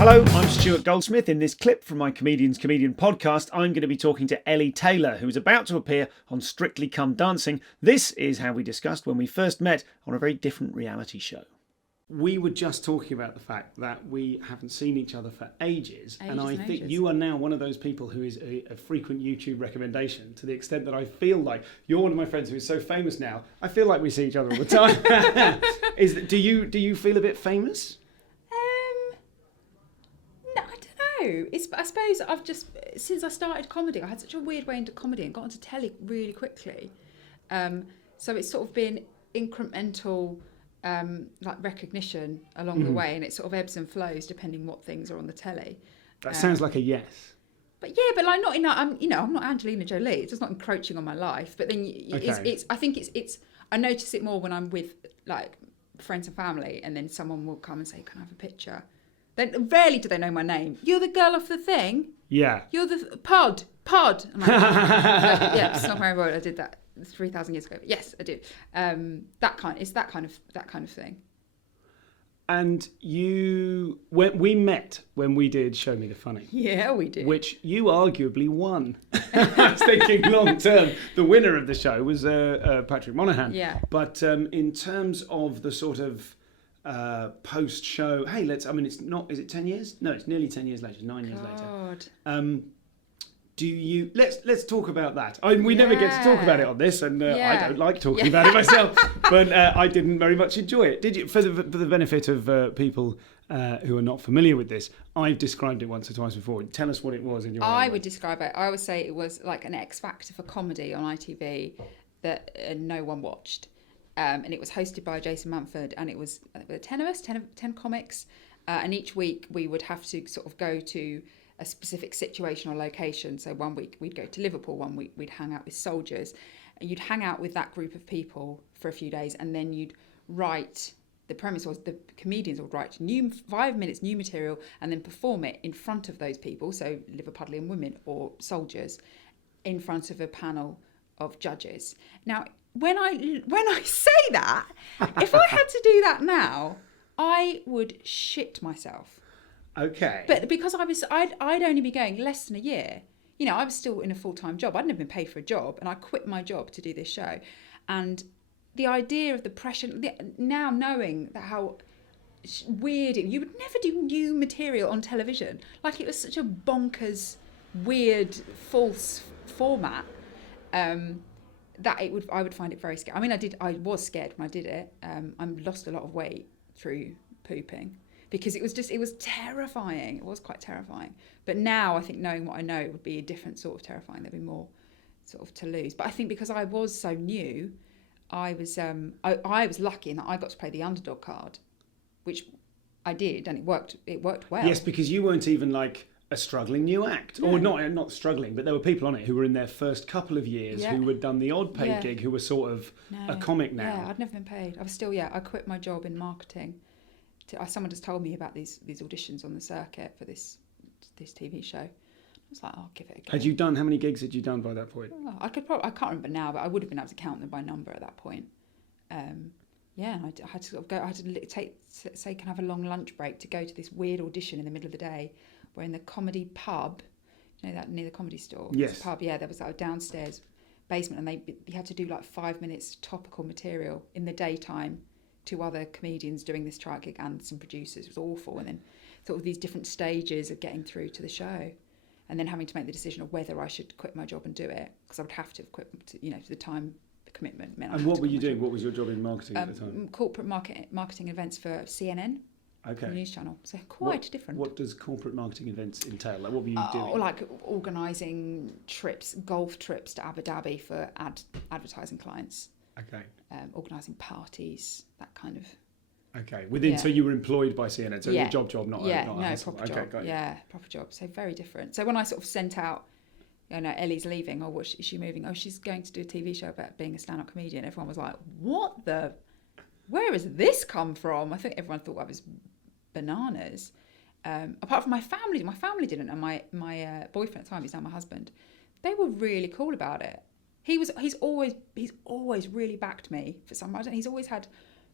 Hello, I'm Stuart Goldsmith. In this clip from my Comedian's Comedian podcast, I'm going to be talking to Ellie Taylor, who is about to appear on Strictly Come Dancing. This is how we discussed when we first met on a very different reality show. We were just talking about the fact that we haven't seen each other for ages and I think you are now one of those people who is a frequent YouTube recommendation, to the extent that I feel like you're one of my friends who is so famous now. I feel like we see each other all the time. Do you feel a bit famous? No, I don't know. I suppose I've just, since I started comedy, I had such a weird way into comedy and got onto telly really quickly. So it's sort of been incremental like recognition along the way, and it sort of ebbs and flows depending what things are on the telly. That sounds like a yes. But yeah, but like not enough. I'm not Angelina Jolie. It's just not encroaching on my life. But then I think it's. I notice it more when I'm with like friends and family, and then someone will come and say, "Can I have a picture?" Then rarely do they know my name. You're the girl off the thing. Yeah. You're the pod. I'm like, yeah, it's not very well. I did that 3,000 years ago. But yes, I do. That kind of thing. And when we met when we did Show Me the Funny. Yeah, we did. Which you arguably won. I was thinking long term, the winner of the show was Patrick Monahan. Yeah. But in terms of the sort of post show, hey, is it 10 years? No, it's nearly 10 years later, 9 years later. Let's talk about that. We never get to talk about it on this, and I don't like talking about it myself, but I didn't very much enjoy it. Did you? For the benefit of people who are not familiar with this, I've described it once or twice before. Tell us what it was in your own I way. would describe it. I would say it was like an X Factor for comedy on ITV that no one watched. And it was hosted by Jason Manford, and it was 10 of us, 10 comics, and each week we would have to sort of go to a specific situation or location. So one week we'd go to Liverpool, one week we'd hang out with soldiers, and you'd hang out with that group of people for a few days, and then you'd write. The premise was the comedians would write 5 minutes new material and then perform it in front of those people, so Liverpudlian women or soldiers, in front of a panel of judges. Now, when I say that, if I had to do that now, I would shit myself. Okay. But because I'd only be going less than a year. I was still in a full-time job. I'd never been paid for a job, and I quit my job to do this show. And the idea of the pressure, now knowing that how weird you would never do new material on television. Like, it was such a bonkers, weird, false format. That I would find it very scary. I mean, I was scared when I did it. I lost a lot of weight through pooping because it was terrifying. It was quite terrifying. But now I think, knowing what I know, it would be a different sort of terrifying. There'd be more sort of to lose. But I think because I was so new, I was lucky in that I got to play the underdog card, which I did, and it worked well. Yes, because you weren't even like a struggling new act, or not struggling, but there were people on it who were in their first couple of years who had done the odd paid gig, who were sort of a comic now. Yeah, I'd never been paid. I was still, I quit my job in marketing. Someone just told me about these auditions on the circuit for this TV show. I was like, I'll give it a go. How many gigs had you done by that point? I can't remember now, but I would have been able to count them by number at that point. And I had to sort of go. I had to say, can I have a long lunch break to go to this weird audition in the middle of the day. We're in the comedy pub, that near the comedy store. Yes. Pub, yeah. There was like a downstairs basement, and you had to do like 5 minutes topical material in the daytime to other comedians doing this trial gig and some producers. It was awful, and then sort of these different stages of getting through to the show, and then having to make the decision of whether I should quit my job and do it, because I would have to have quit. For the time commitment meant. And what were you doing? What was your job in marketing at the time? Corporate marketing events for CNN. Okay. The news channel. So quite different. What does corporate marketing events entail? Like, what were you doing? Like organising trips, golf trips to Abu Dhabi for advertising clients. Okay. Organising parties, that kind of. Okay. So you were employed by CNN, so your job, not a proper job. Got you. Yeah, proper job. So very different. So when I sort of sent out, Ellie's leaving. Oh, is she moving? Oh, she's going to do a TV show about being a stand-up comedian. Everyone was like, "What the? Where has this come from?" I think everyone thought I was bananas. Apart from my family didn't, and my boyfriend at the time, he's now my husband. They were really cool about it. He's always really backed me for some reason. He's always had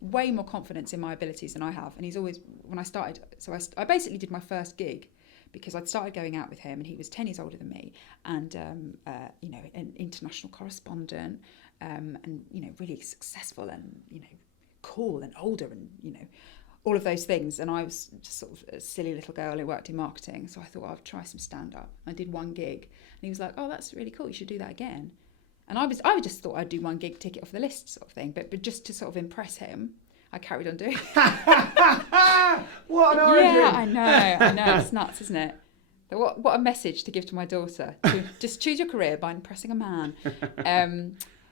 way more confidence in my abilities than I have. And he's always, when I started, so I basically did my first gig because I'd started going out with him, and he was 10 years older than me, and you know, an international correspondent, and you know, really successful, and you know, cool and older, and you know, all of those things. And I was just sort of a silly little girl who worked in marketing, so I thought, I'll try some stand-up. I did one gig, and he was like, oh, that's really cool, you should do that again. And I just thought I'd do one gig, tick it off the list, sort of thing. But just to sort of impress him, I carried on doing it. What an origin! Yeah, I know. It's nuts, isn't it? But what a message to give to my daughter. Just choose your career by impressing a man.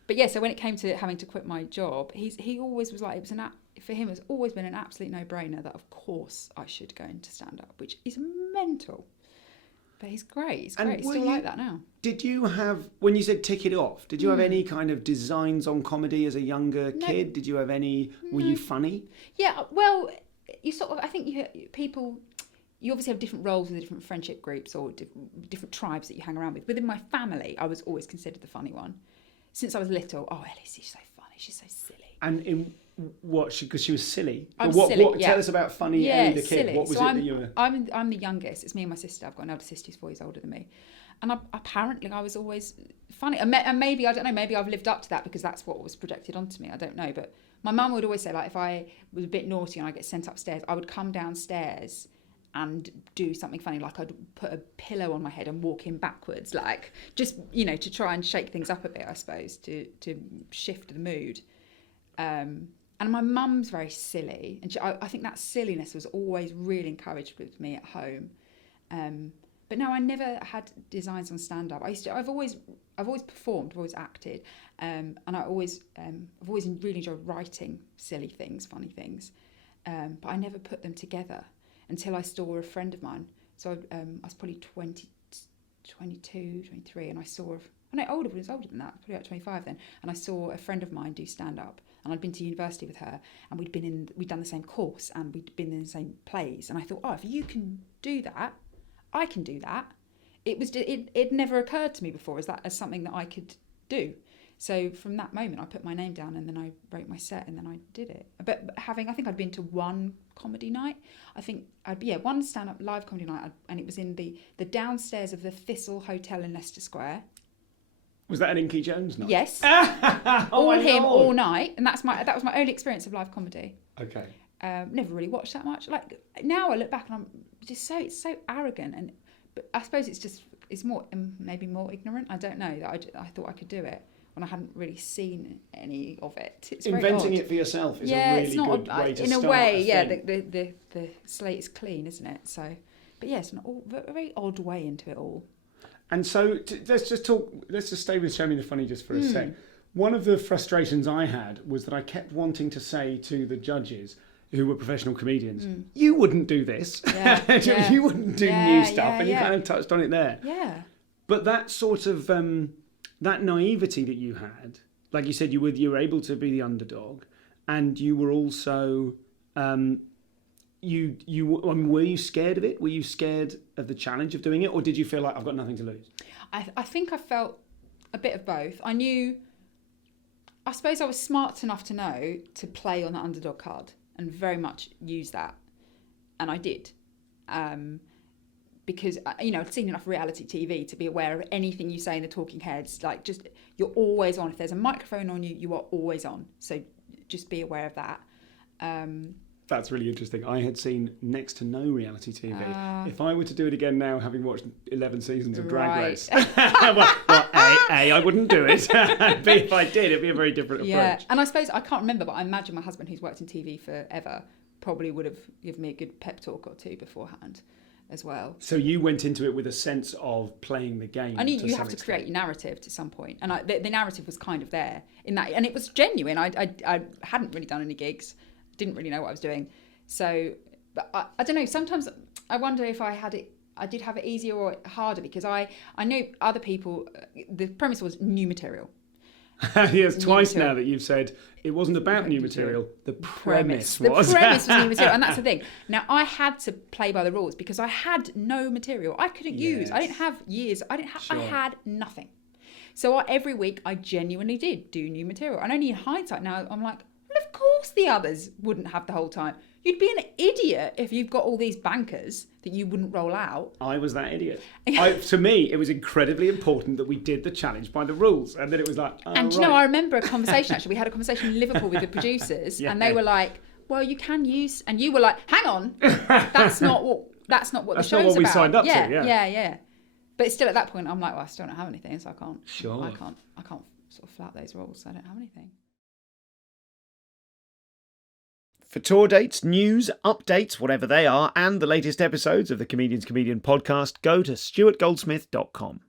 But yeah, so when it came to having to quit my job, he always was like, for him, it's always been an absolute no-brainer that of course I should go into stand-up, which is mental. But he's great. He's great. He's still like that now. Did you have, when you said tick it off, did you have any kind of designs on comedy as a younger kid? Did you have any, were you funny? Yeah, well, you sort of, I think you obviously have different roles in the different friendship groups or different tribes that you hang around with. Within my family, I was always considered the funny one. Since I was little, oh, Ellie's so funny. She's so silly. And in what? Because she was silly. I was silly. Tell us about funny Ellie the kid. Silly. What was so it that you were? I'm the youngest. It's me and my sister. I've got an elder sister who's 4 years older than me, and apparently I was always funny. And maybe I don't know. Maybe I've lived up to that because that's what was projected onto me. I don't know. But my mum would always say, like, if I was a bit naughty and I get sent upstairs, I would come downstairs and do something funny, like I'd put a pillow on my head and walk in backwards, like just, you know, to try and shake things up a bit, I suppose, to shift the mood. And my mum's very silly, and I think that silliness was always really encouraged with me at home. But no, I never had designs on stand-up. I've always performed, I've always acted, and I've always really enjoyed writing silly things, funny things, but I never put them together until I saw a friend of mine. So I was probably 22, 23, and I saw, older, but it was older than that, probably about 25 then, and I saw a friend of mine do stand-up, and I'd been to university with her, and we'd done the same course, and we'd been in the same plays, and I thought, oh, if you can do that, I can do that. It never occurred to me before as something that I could do. So from that moment, I put my name down, and then I wrote my set, and then I did it. But I think I'd been to one comedy night. One stand-up live comedy night, and it was in the downstairs of the Thistle Hotel in Leicester Square. Was that an Inky Jones night? Yes. All night, and that was my only experience of live comedy. Okay. Never really watched that much. Like now, I look back and I'm just it's so arrogant, but I suppose it's more maybe more ignorant. I don't know that I thought I could do it when I hadn't really seen any of it. It's inventing it for yourself is a really good way to start. In a way, the slate is clean, isn't it? So, but yes, a very odd way into it all. And so let's just stay with Show Me the Funny just for a sec. One of the frustrations I had was that I kept wanting to say to the judges who were professional comedians, you wouldn't do this. Yeah. You wouldn't do new stuff. And you kind of touched on it there. Yeah. But that sort of, that naivety that you had, like you said, you were able to be the underdog, and you were also, were you scared of it? Were you scared of the challenge of doing it? Or did you feel like, I've got nothing to lose? I think I felt a bit of both. I suppose I was smart enough to know to play on the underdog card and very much use that. And I did. Because, I'd seen enough reality TV to be aware of anything you say in the talking heads. Like, just, you're always on. If there's a microphone on you, you are always on. So just be aware of that. That's really interesting. I had seen next to no reality TV. If I were to do it again now, having watched 11 seasons of Drag Race, I wouldn't do it. B, if I did, it'd be a very different approach. Yeah, and I suppose, I can't remember, but I imagine my husband, who's worked in TV forever, probably would have given me a good pep talk or two beforehand as well. So you went into it with a sense of playing the game. I knew you have to create your narrative to some point, and the narrative was kind of there in that, and it was genuine. I hadn't really done any gigs, didn't really know what I was doing, so but I don't know. Sometimes I wonder if I did have it easier or harder, because I know other people. The premise was new material. Yes, twice now that you've said it wasn't about new material. The premise was. The premise was new material, and that's the thing. Now, I had to play by the rules because I had no material. I couldn't use. I didn't have years. I had nothing. So every week, I genuinely did do new material. And only in hindsight now, I'm like, well, of course the others wouldn't have the whole time. You'd be an idiot if you've got all these bankers that you wouldn't roll out. I was that idiot. To me, it was incredibly important that we did the challenge by the rules. And then it was like, and do you know, I remember a conversation, actually. We had a conversation in Liverpool with the producers, and they were like, well, you can use... And you were like, hang on, that's not what the show's about. That's not what we signed up to, Yeah. But still at that point, I'm like, well, I still don't have anything, so I can't... Sure. I can't sort of flout those rules, so I don't have anything. For tour dates, news, updates, whatever they are, and the latest episodes of the Comedian's Comedian podcast, go to stuartgoldsmith.com.